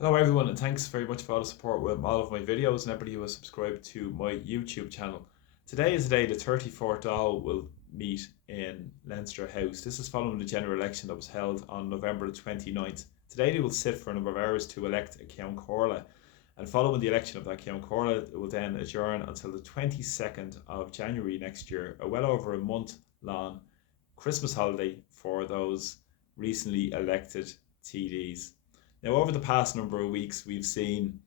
Hello everyone, and thanks very much for all the support with all of my videos and everybody who has subscribed to my YouTube channel. Today is the day the 34th Dáil will meet in Leinster House. This is following the general election that was held on November the 29th. Today they will sit for a number of hours to elect a Ceann Comhairle, and following the election of that Ceann Comhairle, it will then adjourn until the 22nd of January next year, a well over a month long Christmas holiday for those recently elected TDs. Now, over the past number of weeks, we've seen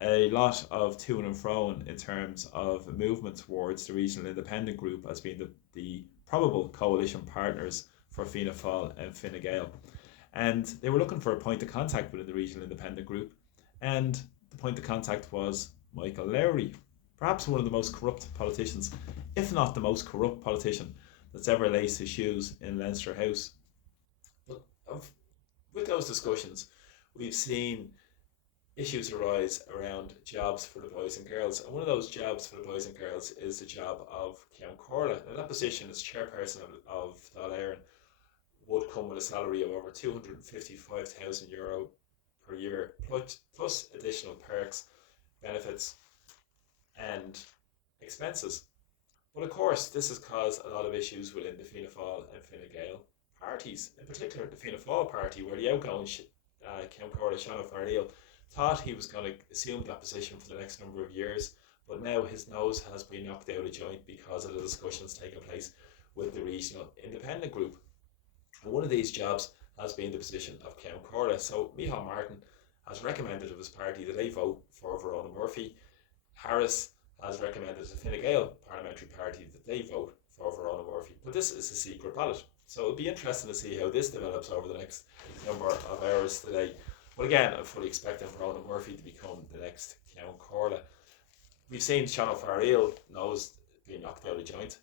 a lot of to and fro in terms of movement towards the regional independent group as being the probable coalition partners for Fianna Fáil and Fine Gael. And they were looking for a point of contact within the regional independent group. And the point of contact was Michael Lowry, perhaps one of the most corrupt politicians, if not the most corrupt politician that's ever laced his shoes in Leinster House. But with those discussions, we've seen issues arise around jobs for the boys and girls. And one of those jobs for the boys and girls is the job of Ceann Comhairle. Now, that position as chairperson of Dáil Éireann would come with a salary of over €255,000 per year, plus additional perks, benefits, and expenses. But of course, this has caused a lot of issues within the Fianna Fáil and Fine Gael parties, in particular the Fianna Fáil party, where the outgoing Ceann Comhairle, Ceann Comhairle, thought he was going to assume that position for the next number of years, but now his nose has been knocked out of joint because of the discussions taking place with the regional independent group. And one of these jobs has been the position of Ceann Comhairle. So Micheál Martin has recommended of his party that they vote for Verona Murphy. Harris has recommended to Fine Gael parliamentary party that they vote for Verona Murphy. But this is a secret ballot. So it'll be interesting to see how this develops over the next number of hours today. But again, I'm fully expecting Verona Murphy to become the next Ceann Comhairle. We've seen Ceann Comhairle nose being knocked out of joint,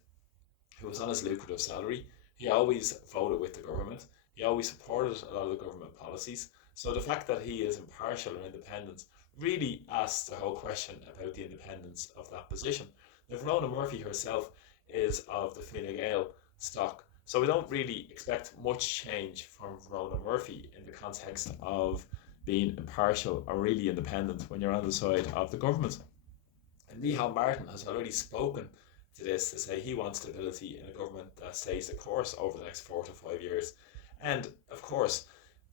who was on his lucrative salary. He always voted with the government. He always supported a lot of the government policies. So the fact that he is impartial or independent really asks the whole question about the independence of that position. Now, Verona Murphy herself is of the Fine Gael stock, so we don't really expect much change from Verona Murphy in the context of being impartial or really independent when you're on the side of the government. And Micheál Martin has already spoken to this to say he wants stability in a government that stays the course over the next 4 to 5 years. And of course,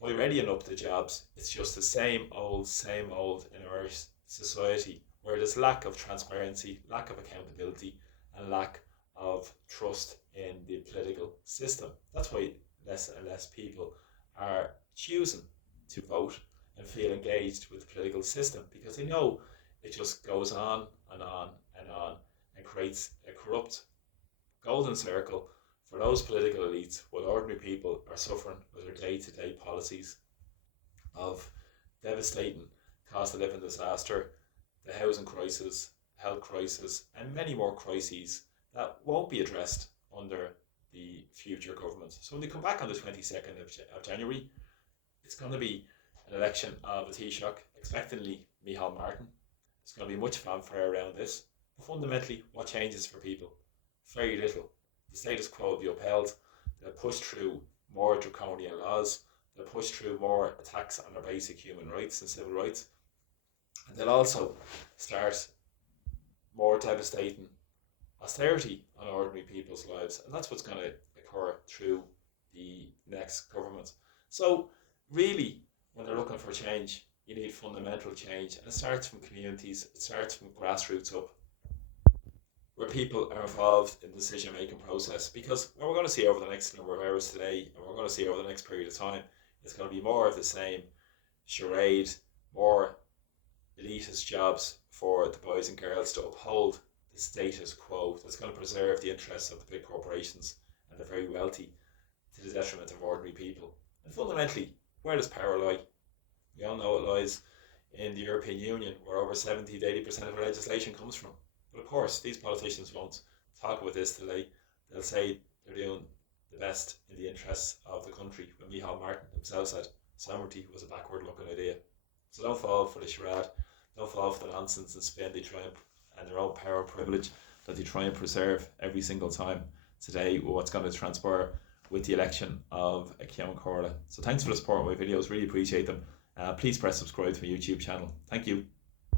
by readying up the jobs, it's just the same old in our society where there's lack of transparency, lack of accountability, and lack of trust in the political system. That's why less and less people are choosing to vote and feel engaged with the political system because they know it just goes on and on and on and creates a corrupt golden circle for those political elites while ordinary people are suffering with their day-to-day policies of devastating cost of living disaster, the housing crisis, health crisis, and many more crises that won't be addressed under the future government. So when they come back on the 22nd of January, it's going to be an election of a Taoiseach, expectantly Micheál Martin. There's going to be much fanfare around this. But fundamentally, what changes for people? Very little. The status quo will be upheld. They'll push through more draconian laws. They'll push through more attacks on our basic human rights and civil rights. And they'll also start more devastating austerity on ordinary people's lives. And that's what's going to occur through the next government. So really, when they're looking for change, you need fundamental change. And it starts from communities. It starts from grassroots up, where people are involved in the decision-making process. Because what we're going to see over the next number of hours today, and we're going to see over the next period of time, is going to be more of the same charade, more elitist jobs for the boys and girls to uphold the status quo that's going to preserve the interests of the big corporations and the very wealthy to the detriment of ordinary people. And fundamentally, where does power lie? We all know it lies in the European Union, where over 70 to 80% of our legislation comes from. But of course, these politicians won't talk about this today. They'll say they're doing the best in the interests of the country, when Micheál Martin himself said sovereignty was a backward-looking idea. So don't fall for the charade, don't fall for the nonsense and spin they try and their own power and privilege that they try and preserve every single time today with what's going to transpire with the election of Ceann Comhairle. So thanks for the support of my videos, really appreciate them. please press subscribe to my YouTube channel. Thank you.